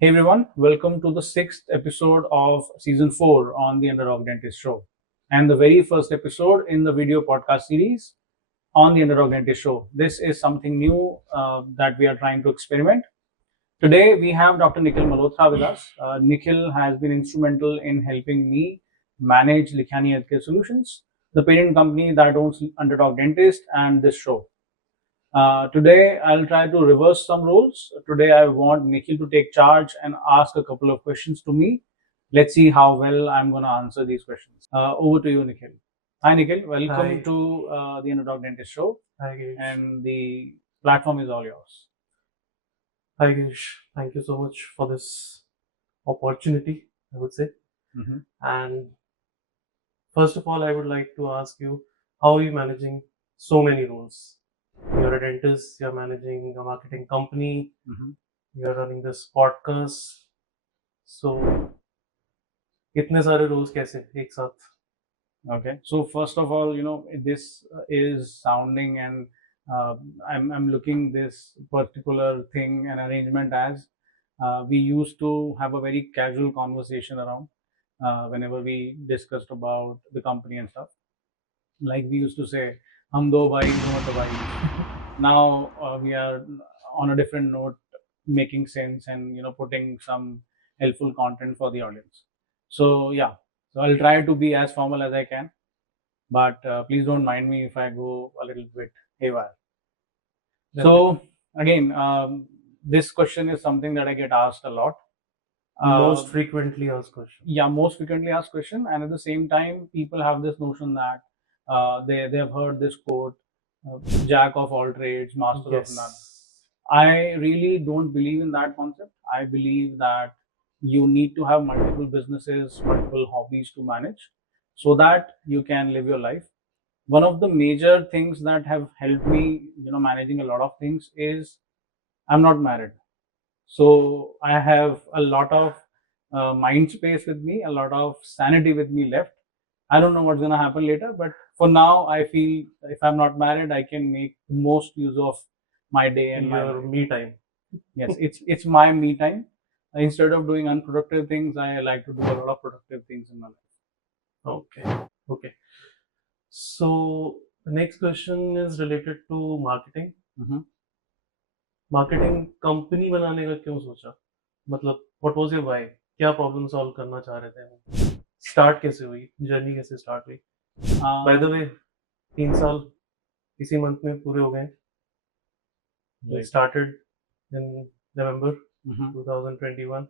Hey everyone, welcome to the sixth episode of season 4 on the Underdog Dentist Show, and the very first episode in the video podcast series on the Underdog Dentist Show. This is something new that we are trying to experiment. Today we have Dr. Nikhil Malhotra with us. Nikhil has been instrumental in helping me manage Likhani Healthcare Solutions, the parent company that owns Underdog Dentist and this show. Today, I'll try to reverse some roles. Today, I want Nikhil to take charge and ask a couple of questions to me. Let's see how well I'm going to answer these questions. Over to you, Nikhil. Hi, Nikhil. Welcome Hi. to the Underdog Dentist Show, Hi, Girish. and the platform is all yours. Hi, Girish. Thank you so much for this opportunity, I would say. Mm-hmm. And first of all, I would like to ask you, how are you managing so many roles? You're a dentist, you're managing a marketing company, Mm-hmm. you're running this podcast. So, इतने सारे roles कैसे एक साथ? Okay. So first of all, this is sounding and I'm looking this particular thing and arrangement as we used to have a very casual conversation around whenever we discussed about the company and stuff. Like we used to say, "Hum do bhai, do to bhai." Now we are on a different note, making sense and putting some helpful content for the audience. So yeah, so I'll try to be as formal as I can, but please don't mind me if I go a little bit haywire. So again, this question is something that I get asked a lot. Most frequently asked question. Yeah, most frequently asked question, and at the same time, people have this notion that they have heard this quote, "Jack of all trades, master of none." I really don't believe in that concept. I believe that you need to have multiple businesses, multiple hobbies to manage so that you can live your life. One of the major things that have helped me, managing a lot of things is I'm not married. So I have a lot of mind space with me, a lot of sanity with me left. I don't know what's going to happen later, but for now, I feel if I'm not married, I can make the most use of my day and your me time. Yes, it's my me time. Instead of doing unproductive things, I like to do a lot of productive things in my life. Okay. So the next question is related to marketing. Mm-hmm. Marketing company बनाने का क्यों सोचा? मतलब what was your why? क्या problem solve करना चाह रहे थे? स्टार्ट कैसे हुई? जर्नी कैसे स्टार्ट हुई? बाय द वे 3 साल इसी मंथ में पूरे हो गए। We started in November 2021.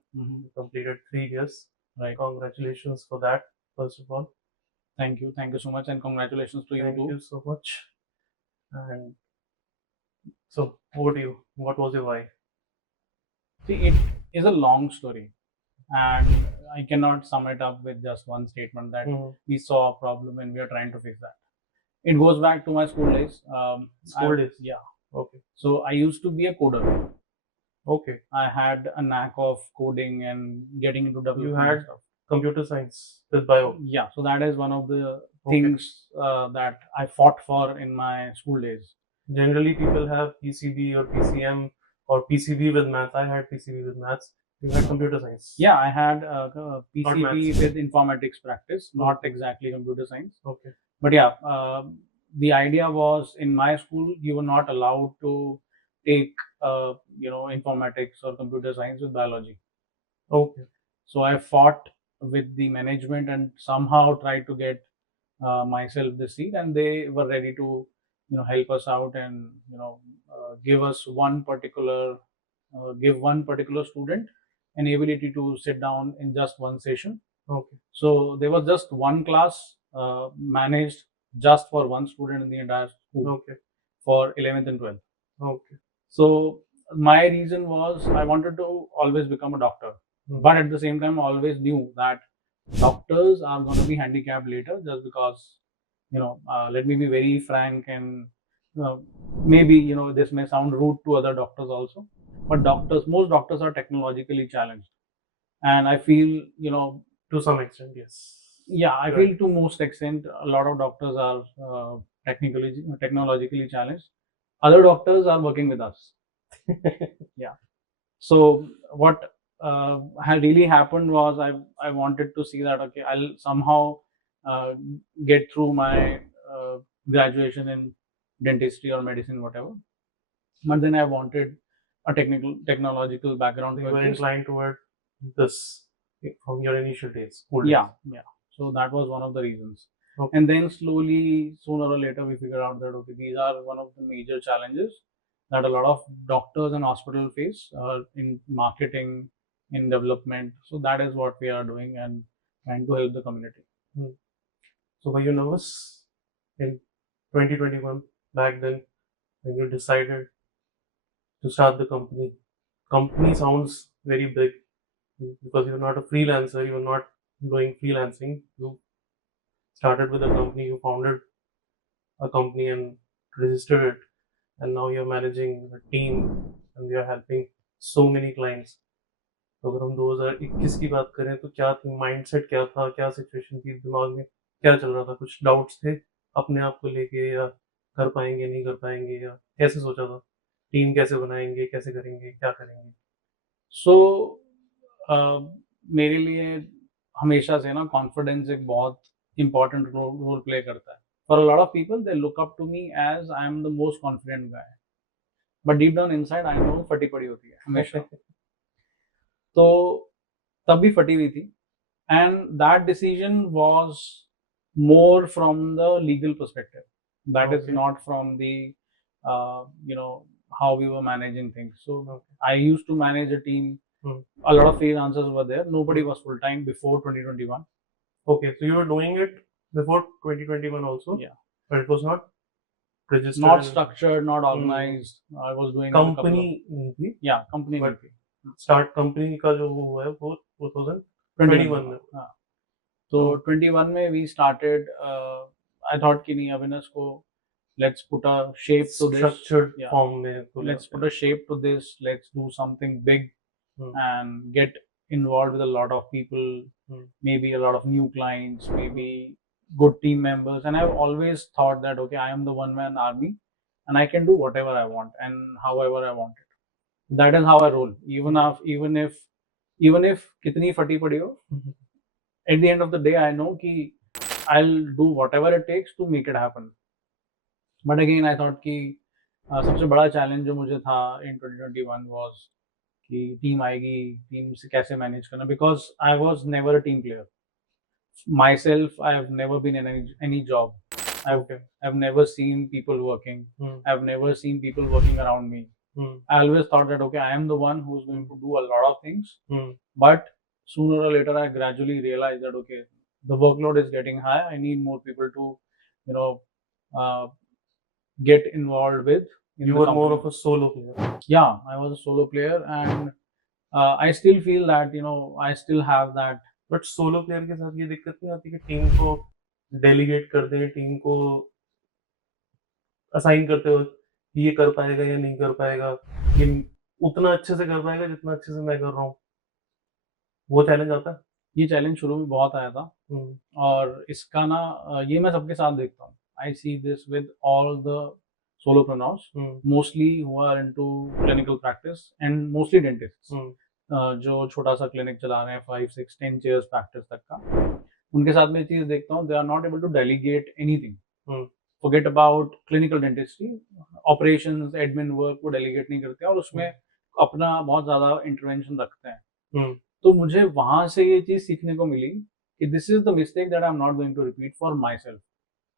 Completed 3 years. Right. Congratulations for that, first of all. Thank you so much, and congratulations to you too. Thank you so much. And so, over to you. What was your why? See, it is a long story, and I cannot sum it up with just one statement that we saw a problem and we are trying to fix that. It goes back to my school days. School days? Yeah. Okay. So I used to be a coder. Okay. I had a knack of coding and getting into development. You had computer science with bio. Yeah. So that is one of the things that I fought for in my school days. Generally, people have PCB or PCM or PCB with math. I had PCB with maths. You had computer science. Yeah, I had PCB with informatics practice, not exactly computer science. Okay. But yeah, the idea was in my school you were not allowed to take informatics or computer science with biology. Okay. So I fought with the management and somehow tried to get myself the seat, and they were ready to help us out and give us give one particular student an ability to sit down in just one session. Okay. So there was just one class managed just for one student in the entire school. Okay. For 11th and 12th. Okay. So my reason was I wanted to always become a doctor, but at the same time, I always knew that doctors are going to be handicapped later just because, let me be very frank and maybe, this may sound rude to other doctors also, but most doctors are technologically challenged. And I feel, to some extent, yes. Yeah, I feel to most extent, a lot of doctors are technologically challenged. Other doctors are working with us. Yeah. So what had really happened was I wanted to see that okay, I'll somehow uh, get through my graduation in dentistry or medicine, whatever. But then I wanted a technological background. You to were at least- inclined toward this from your initial days, school days. yeah. So that was one of the reasons. Okay. And then slowly, sooner or later, we figured out that okay, these are one of the major challenges that a lot of doctors and hospitals face in marketing, in development. So that is what we are doing and trying to help the community. So were you nervous in 2021 back then when you decided to start the company? Company sounds very big because you're not a freelancer, you're not doing freelancing. You started with a company, you founded a company and registered it, and now you're managing a team and you're helping so many clients. तो अगर हम 2021 की बात करें तो क्या थी, mindset क्या था, क्या सिचुएशन थी दिमाग में, क्या चल रहा था, कुछ डाउट्स थे अपने आप को लेके, या कर पाएंगे नहीं कर पाएंगे, या कैसे सोचा था टीम कैसे बनाएंगे, कैसे करेंगे, क्या करेंगे? सो मेरे लिए हमेशा से ना कॉन्फिडेंस एक बहुत इंपॉर्टेंट रोल प्ले करता है. For a lot of people they look up to me as I am the most confident guy, but deep down inside I know फटी पड़ी होती है हमेशा. तो तब भी फटी हुई थी. And that decision was more from the legal perspective. That is Okay. not from the how we were managing things. So I used to manage a team. A lot of freelancers were there. Nobody was full time before 2021. Okay, so you were doing it before 2021 also? Yeah. But it was not registered? Not structured, not organized. I was doing company नहीं थी? Yeah, company But नहीं थी. Start company का जो वो हुआ है वो 2021 में. हाँ. तो 21 में we started. I thought कि नहीं अविनाश को let's put a shape to this. Structured Yeah. form में तो Let's put a shape to this. Let's do something big and get involved with a lot of people. Maybe a lot of new clients. Maybe good team members. And I've always thought that okay, I am the one-man army, and I can do whatever I want and however I want it. That is how I roll. Even if कितनी फटी पड़ी हो, at the end of the day, I know कि I'll do whatever it takes to make it happen. But again, I thought कि सबसे बड़ा challenge जो मुझे था in 2021 was कि टीम आएगी, टीम से कैसे मैनेज करना, because I was never a team player. Myself, I've never been in any job. I've never seen people working. I've never seen people working around me. I always thought that okay, I am the one who's going to do a lot of things. But sooner or later, I gradually realized that okay, the workload is getting high. I need more people to get involved with. You were more of a solo player. Yeah, I was a solo player, and I still feel that I still have that. But solo player के साथ ये दिक्कत नहीं आती कि team को delegate कर दें, टीम को असाइन करते हो ये कर पाएगा या नहीं कर पाएगा, ये उतना अच्छे से कर पाएगा जितना अच्छे से मैं कर रहा हूँ, वो चैलेंज आता है? ये चैलेंज शुरू में बहुत आया था, और इसका ना ये मैं सबके साथ देखता हूँ. I see this with all the solopreneurs, mostly who are into clinical practice and mostly dentists. जो छोटा सा क्लिनिक चला रहे हैं 5, 6, 10 चेयर्स प्रैक्टिस तक का, उनके साथ में चीज देखता हूँ, they are not able to delegate anything. Forget about clinical dentistry, operations, admin work वो डेलीगेट नहीं करते और उसमें अपना बहुत ज्यादा इंटरवेंशन रखते हैं. तो मुझे वहां से ये चीज सीखने को मिली कि this is the mistake that I am not going to repeat for myself.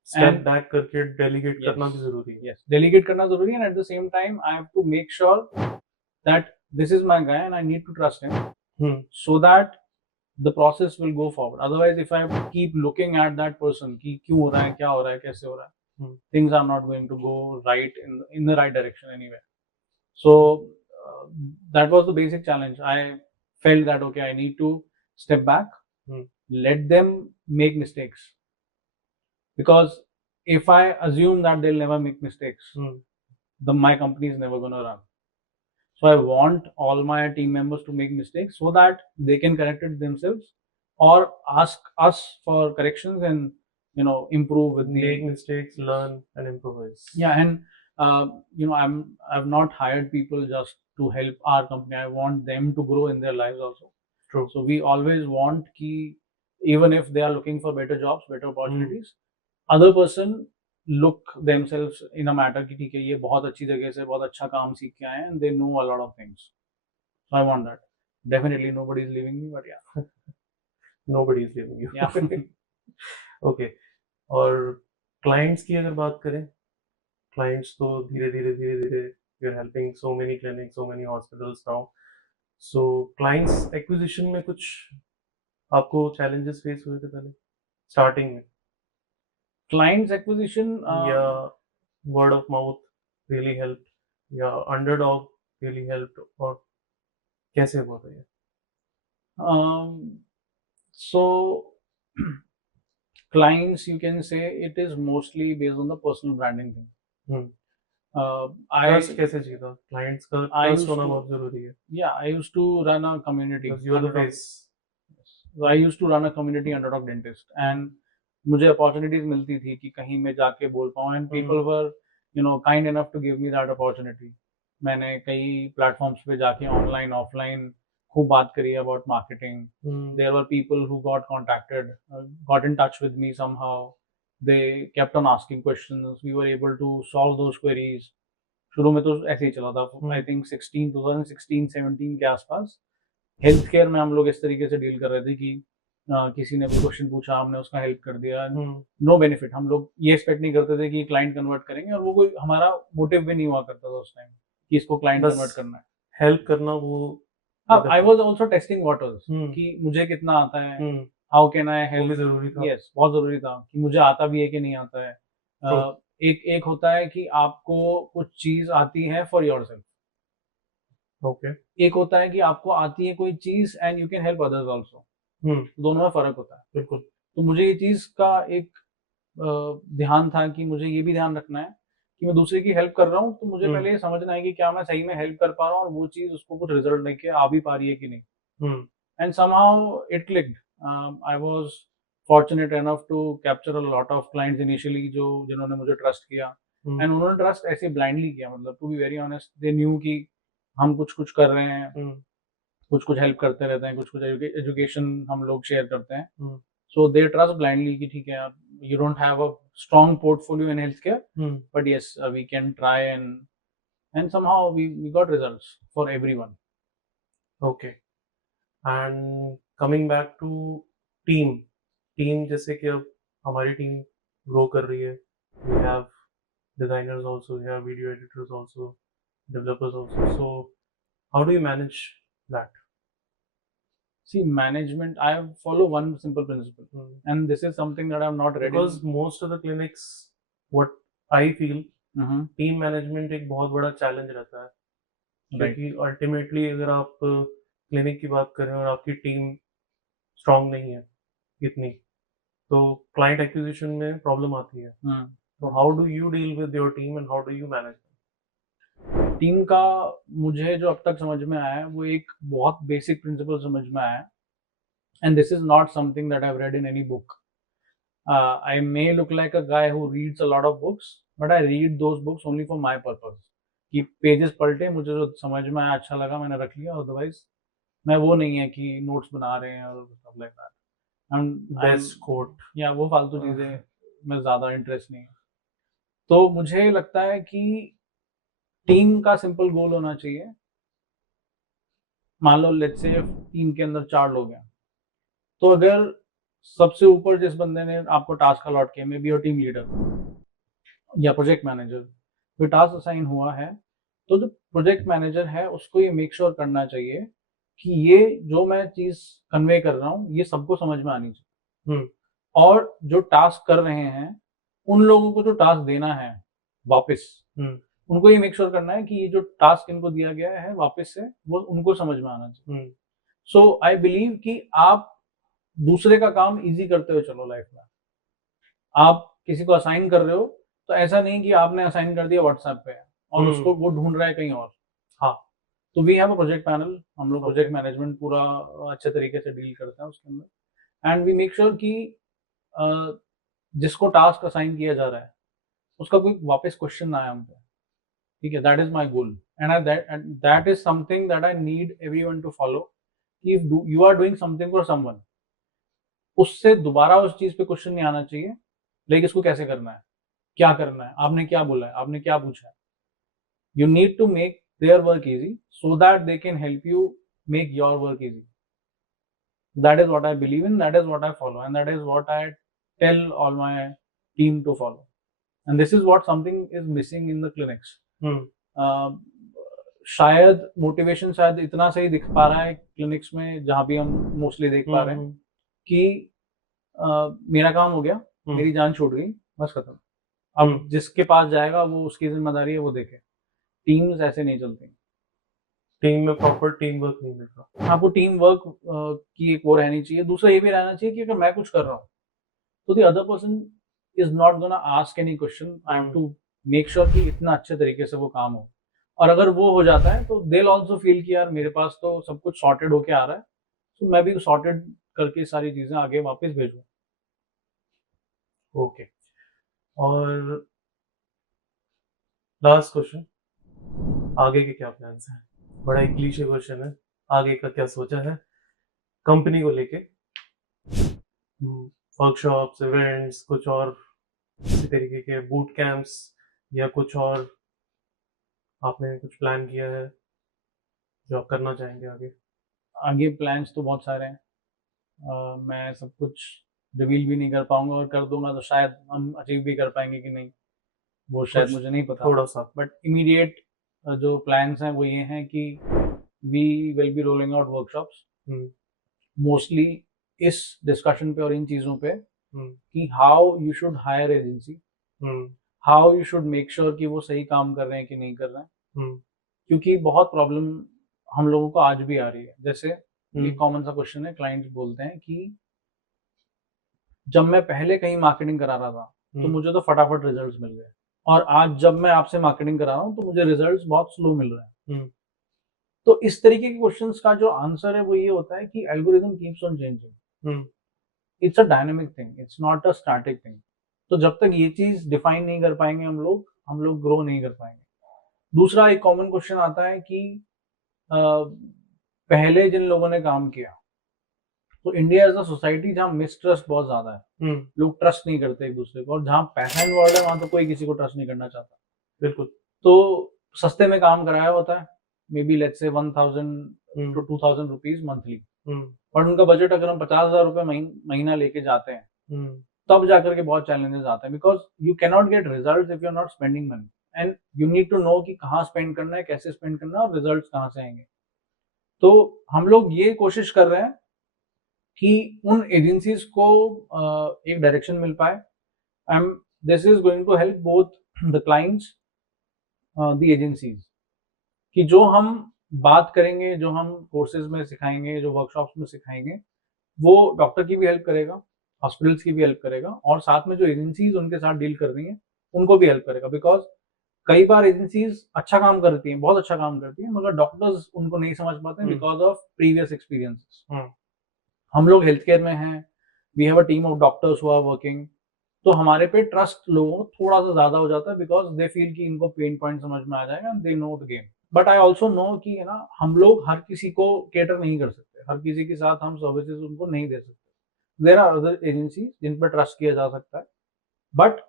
Step back करके डेलीगेट करना भी जरूरी है. यस, डेलीगेट करना जरूरी है, and at the same time I have to make sure that this is my guy and I need to trust him so that the process will go forward. Otherwise, if I keep looking at that person कि क्यों हो रहा है, क्या हो रहा है, कैसे हो रहा है, things are not going to go right in the right direction anyway. So that was the basic challenge. I felt that okay, I need to step back, let them make mistakes, because if I assume that they'll never make mistakes, my company is never going to run. So I want all my team members to make mistakes so that they can correct it themselves or ask us for corrections and improve with make mistakes, learn and improvise. Yeah, and I've not hired people just to help our company. I want them to grow in their lives also. True. So we always want ki even if they are looking for better jobs, better opportunities, other person look themselves in a matter कि ठीक है ये बहुत अच्छी जगह से बहुत अच्छा काम सीख के आए हैं and they know a lot of things. So I want that. Definitely nobody is leaving me, but yeah. Nobody is leaving you. Yeah. Okay. और clients की अगर बात करें, clients तो धीरे धीरे you're helping so many clinics, so many hospitals now. So clients acquisition में कुछ आपको challenges face हुए थे पहले starting में, Clients acquisition, या word of mouth really helped, या underdog really helped, और कैसे हुआ था ये? So clients, you can say it is mostly based on the personal branding thing. Hmm. I कैसे जीता? Clients का I trust used होना to- बहुत जरूरी है. yeah, I used to run a community. Because you're the Underdog- face. So I used to run a community Underdog Dentist, and मुझे opportunities मिलती थी कि कहीं मैं जाके बोल पाऊँ, and people were kind enough to give me that opportunity. मैंने कई platforms पे जाके online offline खूब बात करी about marketing. There were people who got contacted, got in touch with me somehow. They kept on asking questions. We were able to solve those queries. शुरू में तो ऐसे ही चला था. I think 2016-17 के आसपास हेल्थ केयर में हम लोग इस तरीके से डील कर रहे थे कि किसी ने कोई क्वेश्चन पूछा, हमने उसका हेल्प कर दिया. No benefit. हम लोग ये एक्सपेक्ट नहीं करते थे कि क्लाइंट कन्वर्ट करेंगे, और वो कोई हमारा मोटिव भी नहीं हुआ करता था उस टाइम कि इसको क्लाइंट बस कन्वर्ट करना है. हेल्प करना वो. हाँ, I was also testing waters hmm. कि मुझे कितना आता है, हम्म. हाउ कैन आई वो हेल्प. भी जरूरी था. यस, बहुत जरूरी था कि मुझे आता भी है कि नहीं आता है. True. एक होता है कि आपको कुछ चीज आती है फॉर योरसेल्फ. ओके. एक होता है कि आपको आती है कोई चीज and you can help others also. दोनों में फर्क होता है. बिल्कुल. तो मुझे ये चीज का एक ध्यान था कि मुझे ये भी ध्यान रखना है कि मैं दूसरे की हेल्प कर रहा हूँ, तो मुझे पहले ये समझना है कि क्या मैं सही में हेल्प कर पा रहा हूँ और वो चीज उसको कुछ रिजल्ट लेके आ भी पा रही है कि नहीं. And somehow it clicked. I was fortunate enough to capture a lot of clients initially जिन्होंने मुझे ट्रस्ट किया. एंड उन्होंने ट्रस्ट ऐसे ब्लाइंडली किया, मतलब to be very honest, they knew कि हम कुछ कर रहे हैं, कुछ हेल्प करते रहते हैं, कुछ एजुकेशन हम लोग शेयर करते हैं. So they trust blindly कि ठीक है, you don't have a strong portfolio in healthcare, but yes, we can try and somehow we got results for everyone. Okay. And coming back to team जैसे कि अब हमारी team grow कर रही है, we have designers also, we have video editors also, developers also. So how do you manage that? See, management, I follow one simple principle, and this is something that I'm not ready. Because most of the clinics, what I feel, team management एक बहुत बड़ा challenge रहता है. क्योंकि ultimately अगर आप clinic की बात करें और आपकी टीम स्ट्रांग नहीं है इतनी, तो क्लाइंट एक्विजिशन में प्रॉब्लम आती है. तो how do you deal with your team and how do you manage? Team का मुझे जो अब तक समझ में आया है वो एक बहुत बेसिक प्रिंसिपल समझ में आया है, and this is not something that I have read in any book. I may look like a guy who reads a lot of books, but I read those books only for my purpose. कि pages पलटे, मुझे जो समझ में आया अच्छा लगा मैंने रख लिया, अदरवाइज मैं वो नहीं है कि नोट्स बना रहे हैं और stuff like that. Best quote या वो फालतू चीजें में ज्यादा इंटरेस्ट नहीं है. तो मुझे लगता है कि टीम का सिंपल गोल होना चाहिए. मान लो लेट्स से टीम के अंदर 4 लोग हैं, तो अगर सबसे ऊपर जिस बंदे ने आपको टास्क अलॉट किया, may be your team leader या प्रोजेक्ट मैनेजर, कोई टास्क असाइन हुआ है, तो जो प्रोजेक्ट मैनेजर है उसको ये मेक श्योर करना चाहिए कि ये जो मैं चीज कन्वे कर रहा हूँ ये सबको समझ में आनी चाहिए. और जो टास्क कर रहे हैं उन लोगों को जो टास्क देना है वापस, उनको ये मेक श्योर करना है कि ये जो टास्क इनको दिया गया है वापस से वो उनको समझ में आना चाहिए. सो आई बिलीव कि आप दूसरे का काम इजी करते हुए चलो लाइफ में. आप किसी को असाइन कर रहे हो तो ऐसा नहीं कि आपने असाइन कर दिया व्हाट्सएप पे और उसको वो ढूंढ रहा है कहीं और. हाँ, तो we have a project panel. हम लोग प्रोजेक्ट मैनेजमेंट पूरा अच्छे तरीके से डील करते हैं उसके अंदर, एंड वी मेक श्योर कि जिसको टास्क असाइन किया जा रहा है उसका कोई वापस क्वेश्चन ना आए हम पे. ठीक है, that is my goal. and that is something that I need everyone to follow. If you are doing something for someone, उससे दोबारा उस चीज पे क्वेश्चन नहीं आना चाहिए, लेकिन इसको कैसे करना है, क्या करना है, आपने क्या बोला है, आपने क्या पूछा है. You need to make their work easy so that they can help you make your work easy. That is what I believe in, that is what I follow, and that is what I tell all my team to follow. And this is what something is missing in the clinics. शायद motivation शायद इतना सही दिख पा रहा है clinics में, जहाँ भी हम मोस्टली देख पा रहे हैं कि मेरा काम हो गया, मेरी जान छूट गई, बस खत्म. अब जिसके पास जाएगा वो उसकी जिम्मेदारी है, वो देखे. टीम्स ऐसे नहीं चलती. टीम में प्रॉपर टीम वर्क नहीं मिलता. आपको टीम वर्क की एक वो रहनी चाहिए. दूसरा ये भी रहना चाहिए कि अगर मैं कुछ कर रहा हूँ तो the other person is not gonna ask any question. I have to make sure कि इतना अच्छे तरीके से वो काम हो. और अगर वो हो जाता है तो दे विल आल्सो फील कि यार मेरे पास तो सब कुछ सॉर्टेड होके आ रहा है, तो मैं भी सॉर्टेड करके सारी चीजें आगे वापस भेजूं. ओके. और लास्ट क्वेश्चन, आगे के क्या प्लान्स हैं? बड़ा ही क्लीशे क्वेश्चन है, आगे का क्या सोचा है कंपनी को लेके? वर्कशॉप्स, इवेंट्स, कुछ और इसी तरीके के बूट कैंप्स या कुछ और आपने कुछ प्लान किया है जो आप करना चाहेंगे आगे? आगे प्लान्स तो बहुत सारे हैं. मैं सब कुछ रिवील भी नहीं कर पाऊंगा, और कर दूंगा तो शायद हम अचीव भी कर पाएंगे कि नहीं, वो शायद मुझे नहीं पता थोड़ा सा. बट इमीडिएट जो प्लान्स हैं वो ये हैं कि we will be rolling out workshops mostly इस डिस्कशन पे और इन चीज़ों पे कि how you should hire agency, how you should make sure कि वो सही काम कर रहे हैं कि नहीं कर रहे हैं. क्योंकि बहुत प्रॉब्लम हम लोगों को आज भी आ रही है. जैसे एक कॉमन सा क्वेश्चन है, क्लाइंट्स बोलते हैं कि जब मैं पहले कहीं मार्केटिंग करा रहा था तो मुझे तो फटाफट रिजल्ट्स मिल गए, और आज जब मैं आपसे मार्केटिंग करा रहा हूँ तो मुझे रिजल्ट्स बहुत स्लो मिल रहे हैं. तो इस तरीके के क्वेश्चंस का जो आंसर है वो ये होता है कि algorithm keeps on changing. It's a dynamic thing, it's not a static thing. तो जब तक ये चीज डिफाइन नहीं कर पाएंगे हम लोग ग्रो नहीं कर पाएंगे. दूसरा एक कॉमन क्वेश्चन आता है कि पहले जिन लोगों ने काम किया, तो इंडिया एज अ सोसाइटी जहाँ मिसट्रस्ट बहुत ज्यादा है, लोग ट्रस्ट नहीं करते एक दूसरे को, और जहाँ पैसा इन्वॉल्व है वहां तो कोई किसी को ट्रस्ट नहीं करना चाहता. बिल्कुल. तो सस्ते में काम कराया होता है, may be let's say 1000 to 2000 rupees monthly, और उनका बजट अगर हम 50,000 रुपए महीना लेके जाते हैं तब जाकर के बहुत चैलेंजेस आते हैं. Because you can not get result if you are not spending money, and you need to know कि कहाँ स्पेंड करना है, कैसे स्पेंड करना है, और रिजल्ट कहाँ से आएंगे. तो हम लोग ये कोशिश कर रहे हैं कि उन एजेंसीज को एक डायरेक्शन मिल पाए, and this is going to help both the clients, the agencies, कि जो हम बात करेंगे, जो हम कोर्सेज में सिखाएंगे, जो वर्कशॉप्स में सिखाएंगे, वो डॉक्टर की भी हेल्प करेगा, हॉस्पिटल्स की भी हेल्प करेगा, और साथ में जो एजेंसीज उनके साथ डील कर रही हैं उनको भी हेल्प करेगा. बिकॉज कई बार एजेंसीज अच्छा काम करती हैं, बहुत अच्छा काम करती हैं, मगर डॉक्टर्स उनको नहीं समझ पाते हैं बिकॉज ऑफ प्रीवियस एक्सपीरियंसेस. हम लोग हेल्थ केयर में हैं, we have a team of doctors who are working, तो हमारे पे ट्रस्ट लोगों को थोड़ा सा ज्यादा हो जाता है, बिकॉज दे फील कि इनको पेन पॉइंट समझ में आ जाएगा, and they know the game. But I also know कि ना हम लोग हर किसी को केटर नहीं कर सकते, हर किसी के साथ हम सर्विसेज उनको नहीं दे सकते. देयर आर अदर एजेंसीज जिन पर ट्रस्ट किया जा सकता है, but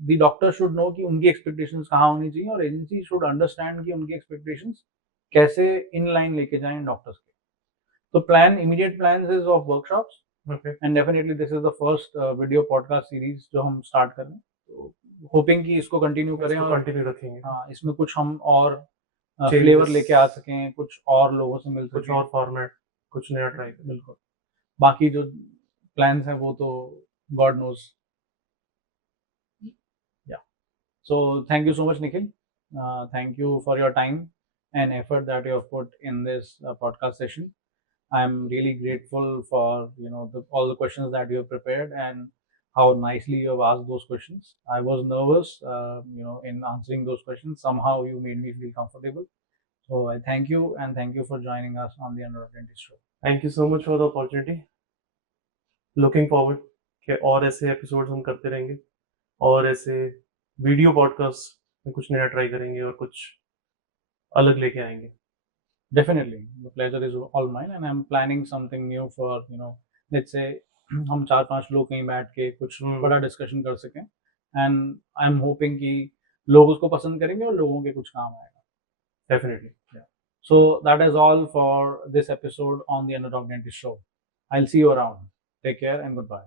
the doctor should know कि उनकी एक्सपेक्टेशंस कहाँ होनी चाहिए, और एजेंसी शुड अंडरस्टैंड कि उनकी एक्सपेक्टेशंस कैसे इन लाइन लेके जाएं डॉक्टर्स के. तो plan, immediate plans is of workshops, and definitely this is the first video podcast series जो हम स्टार्ट कर रहे हैं. तो होपिंग कि इसको कंटिन्यू करें और कंटिन्यू रखेंगे. हाँ, इसमें कुछ हम और फ्लेवर लेके आ सकें, कुछ और लोगों से मिल सकें, कुछ और फॉर्मेट, कुछ नया ट्राई करें. बिल्कुल. बाकी जो प्लान्स हैं वो तो गॉड नोज. या so thank you so much Nikhil, thank you for your time and effort that you have put in this podcast session. I'm really grateful for all the questions that you have prepared, and how nicely you have asked those questions. I was nervous in answering those questions. Somehow you made me feel comfortable. So I thank you, and thank you for joining us on the Under Apprentice show. Thank you so much for the opportunity. Looking forward कि और ऐसे episodes हम करते रहेंगे, और ऐसे video podcast में कुछ नया ट्राई करेंगे, और कुछ अलग लेके आएंगे? Definitely, the pleasure is all mine, and I'm planning something new for let's say हम 4-5 लोग कहीं बैठ के कुछ बड़ा डिस्कशन कर सकें, एंड आई एम होपिंग कि लोग उसको पसंद करेंगे और लोगों के कुछ काम आएगा. Definitely. So that is all for this episode on the Underdog Dentist Show. I'll see you around. Take care and goodbye.